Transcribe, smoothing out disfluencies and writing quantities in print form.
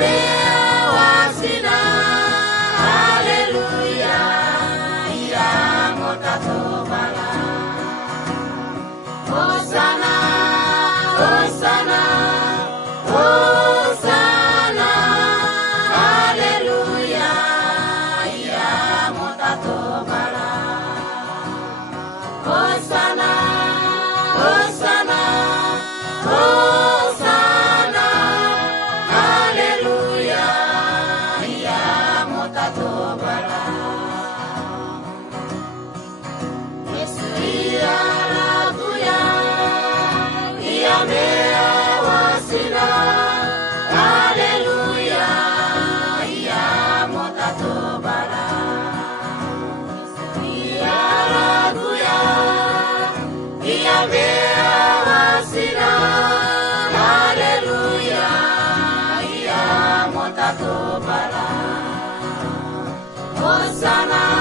wasina. Haleluya, ya motato bala. Hosana, Hosana, Hosana. Haleluya, ya motato bala. Hosana, Hosana, Hosana. Haleluya, ya motato bala. Yesu ya laguya, ya mea wasina. Haleluya, ya motato bala. Ya laguya, ya mea wasina. Haleluya, ya motato bala. Hosana.